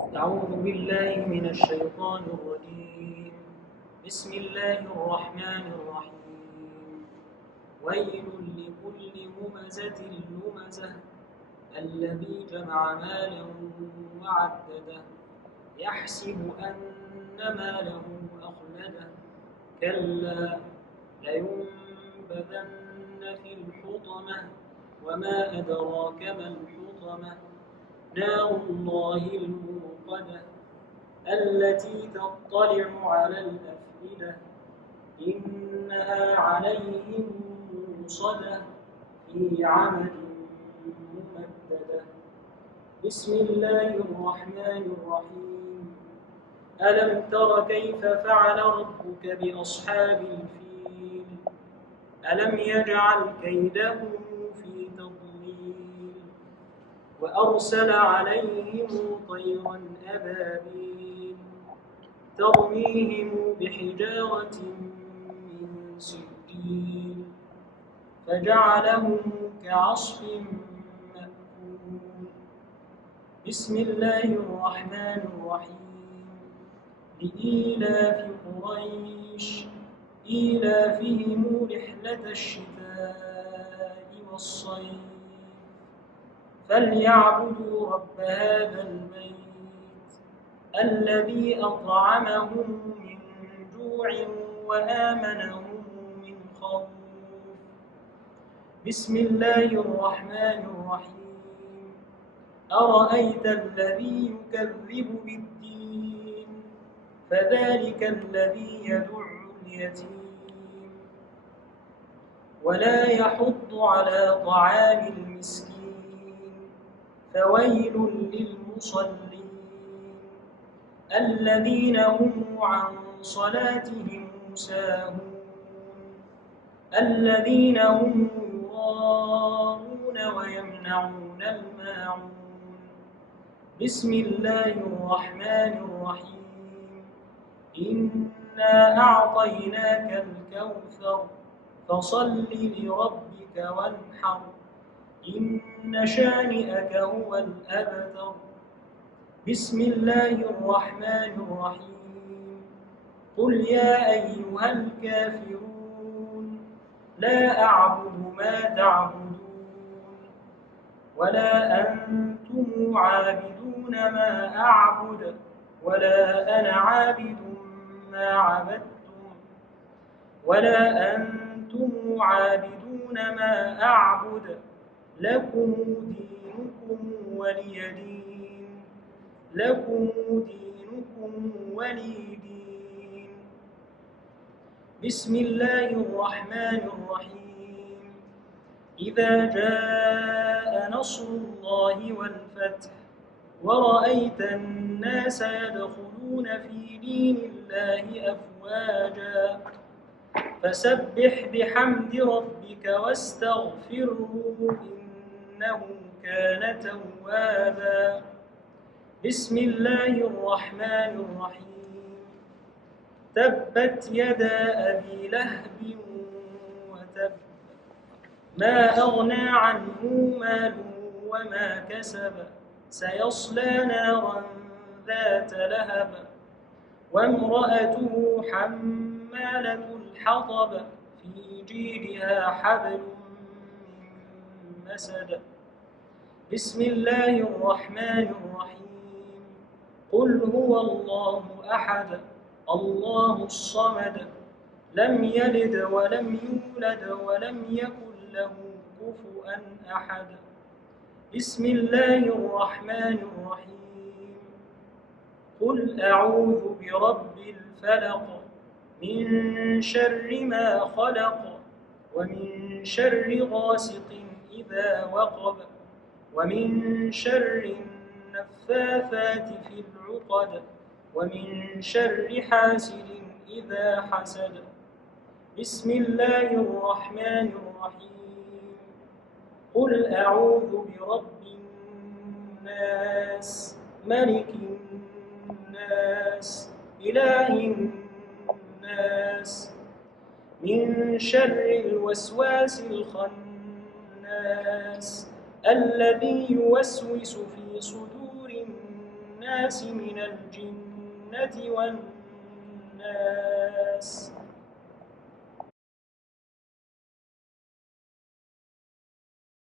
أعوذ بالله من الشيطان الرجيم. بسم الله الرحمن الرحيم. ويل لكل همزة لمزة الذي جمع مالا وعدده يحسب أن ماله أخلده كلا لينبذن في الحطمة وما أدراك ما الحطمة نار الله الموقدة التي تطلع على الأفئدة إنها عليهم موصدة في عمد ممددة بسم الله الرحمن الرحيم. ألم تر كيف فعل ربك بأصحاب الفيل ألم يجعل كيدهم في تضليل وأرسل عليهم طيرا أبابيل ترميهم بحجارة من سجيل فجعلهم كعصف مأكول بسم الله الرحمن الرحيم. لإيلاف قريش إيلافهم رحلة الشتاء والصيف فليعبدوا رب هذا البيت الذي أطعمهم من جوع وآمنهم من خوف بسم الله الرحمن الرحيم. أرأيت الذي يكذب بالدين فذلك الذي يدع اليتيم ولا يحض على طعام المسكين فويل للمصلين الذين هم عن صلاتهم ساهون الذين هم يراءون ويمنعون الماعون بسم الله الرحمن الرحيم. إنا أعطيناك الكوثر فصل لربك وانحر إن شانئك هو الأبتر بسم الله الرحمن الرحيم. قل يا أيها الكافرون لا أعبد ما تعبدون ولا أنتم عابدون ما أعبد ولا أنا عابد ما عبدتم ولا أنتم عابدون ما أعبد لكم دينكم ولي دين لكم دينكم ولي دين بسم الله الرحمن الرحيم. إذا جاء نصر الله والفتح ورأيت الناس يدخلون في دين الله أفواجا فسبح بحمد ربك واستغفره إنه كان توابا بسم الله الرحمن الرحيم. تبت يدا أبي لهب وتب ما أغنى عنه ماله وما كسب سيصلى نارا ذات لهب وامرأته حمالة الحطب في جيدها حبل من مسد بسم الله الرحمن الرحيم. قل هو الله أحد الله الصمد لم يلد ولم يولد ولم يكن له كفوا أحد بسم الله الرحمن الرحيم. قل أعوذ برب الفلق من شر ما خلق ومن شر غاسق إذا وقب ومن شر النفاثات في العقد ومن شر حاسد إذا حسد بسم الله الرحمن الرحيم. قل أعوذ برب الناس ملك الناس إله الناس من شر الوسواس الخناس الذي يوسوس في صدور الناس الناس من الجنة والناس